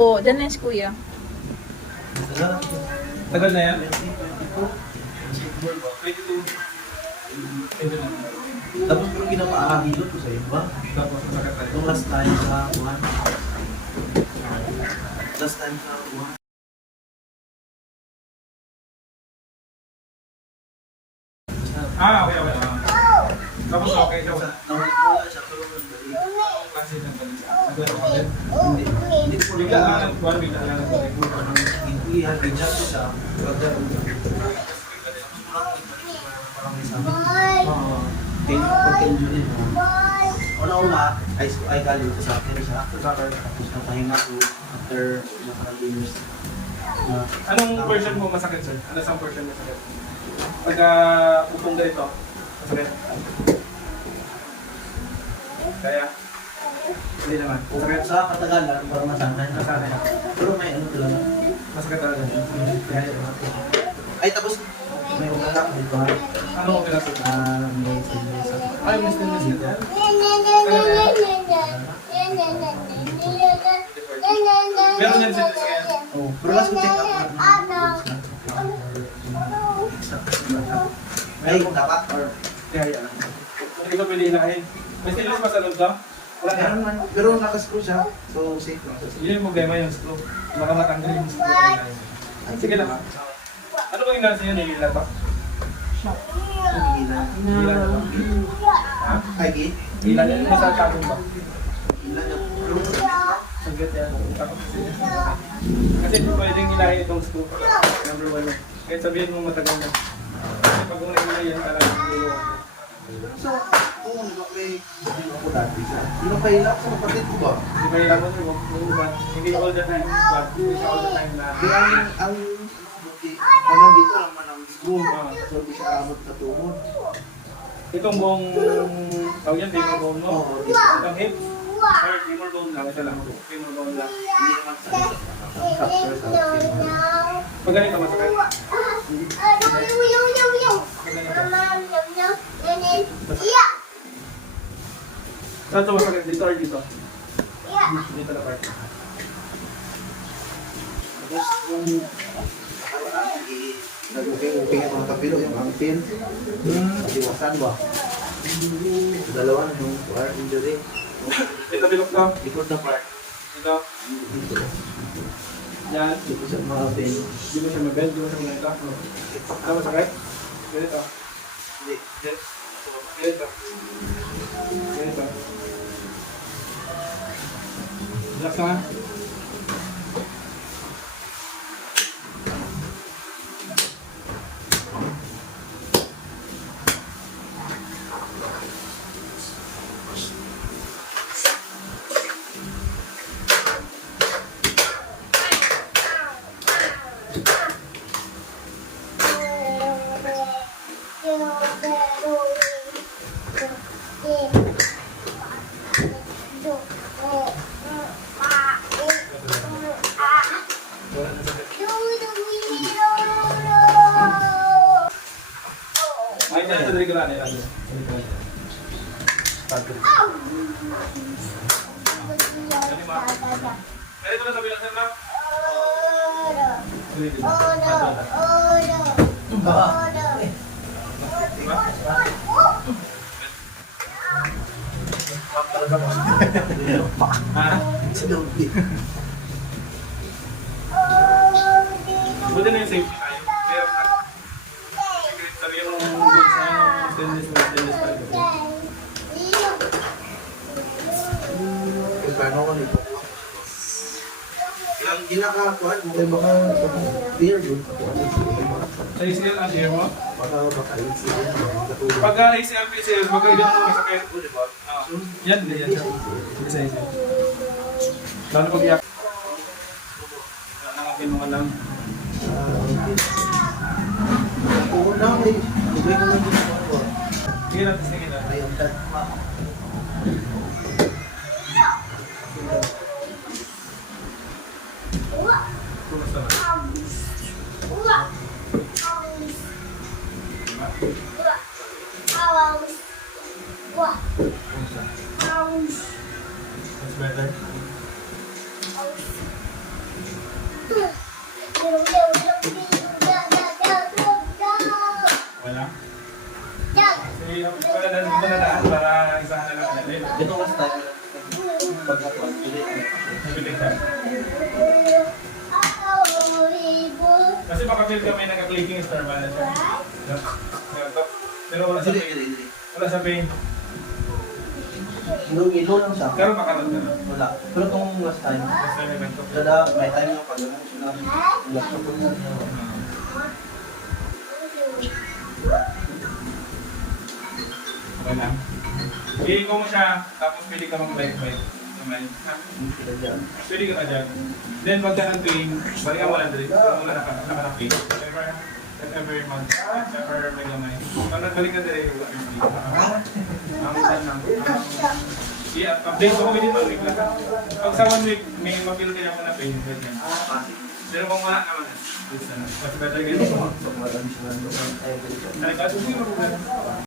Oo, dyan na yung si kuya. Tagal na yan? 22. Tapos pero ginapaahilot ko sa iba. Tapos masakit tayo. Yung last time sa Juan. Last time sa Juan. Okay. Tapos okay daw. Nawala siya pero nagbalik. Klase ng balik. Nagano ka din? Hindi ko Bigla lang nagbuwan, bigla lang nagbuwan. hindi hagidyan ko siya. Parang may sabi. Pag-enjoy din mo. Una-una, ay galing ko sa akin siya. Tapos napahinga ko after nakarang years. Anong version mo masakit, sir? Ano sa version mo masakit? Pagka upong ganito, masakit? Kaya? Hindi naman. Masakit? Sa katagalan, para masanay. Masanay. Pero may ano talaga. Masakit talaga. Kaya Ay, tapos may ugalak, di ba? ano ang pinasok? May sinisa. Ay, mas din yan. Meron yan sir. Oh, pero last ko check up na. May dapat or Kaya. Hindi ko pwede inahin. May stilos ba sa loob ka? Wala yan. meron man, pero nakascrew siya, so safe lang. Yun yung problema yung screw. Baka matanggal yung screw. Sige lang. Ano ba yung nasa yun? Nilila ba? Ilan? Nilila na ba? Ha? Ay, gate? Nilila yan. Nasa kabin ba? Ilan yung Sagot yan. Kasi pwedeng ilahin itong screw. Number 1 yan. Kahit sabihin mo matagal na. Kasi pag kung nilila yan, talagang siguro. So, kung ano ba may hindi ako dati siya. Hindi pa hilap sa kapatid ko ba? Di ba ilangan mo? Hindi all the time. Hindi siya all the time na. Kaya ang hanggang dito lang man ang screw. So, di siya amot na tumod. Itong buong tawag yan, femur bone mo. Oo, di. Itong hip. Or femur bone lang. Isa lang. Femur bone lang. Hindi naman sa capture sa akin. Pag ganito masakit. Saan ito masakit? Dito or dito? Dito na part. Tapos kung nag-uping-uping yung mga kapilo, yung angpin, diwasan ba? Sa dalawa na yung injury. Dito bilok to. Likod na part. Dito. Dito. Yan. Dito sa mga pin. Di mo siya mag-bend. Di mo siya mag-ganito. Saan masakit? Ganito. Hindi. Ganito. Ganito. Relax na nga. Wala na sakit. Ay, yan sa diri ko lang. Pwede ko na sabihin sir na? Sa dobi. Buti na yung safety tayo. Pero sabi yung good sa stainless pa rin. Kung paano ko nito. Ang ginakakuan mo kay mga beer doon. Sa ACL ang share mo? Baka makalit sila. Katulad. Pagka ACL, PCL, magkailan mo masakit. Yan, yan. Isa ACL. Lalo pag iyak. Nangakin mo ka lang. Oo na, may tubig ko lang dito ako. Sige na, sige na. Ayun, dad. Kumusta na? Kumusta? Mas better? Wala? Sige, wala na daan para isahan na lang natin. Ito was time. Pagkatuan, pili. Nabitik ka. Kasi baka feel kami nagka-clicking star ba na siya. Pero wala sa Dili, pain. dili, dili. Wala sa pain. Ilo lang siya. Pero makaroon ka na. Wala. Pero itong last time, Basta may evento. kada may time yung pag siya na laptop ko na niya. Okay lang. I-go mo siya, tapos pwede ka mag-bike-bike. Naman. Ha? Sila dyan. Pwede ka na dyan. Then pagka nag-pain, balikan mo lang dito. Wala na pain. Ever month. Ever may gamay. Pag nagbalik ka dito, wala yung pain. Ang lang. I-update ko within 1 week lang. Pag sa 1 week, may mapil kaya ako na pain. Pasig. Pero kung wala naman, mas better ganito. Pag marami siya na doon, ay, ganito. Nalikaso siguro.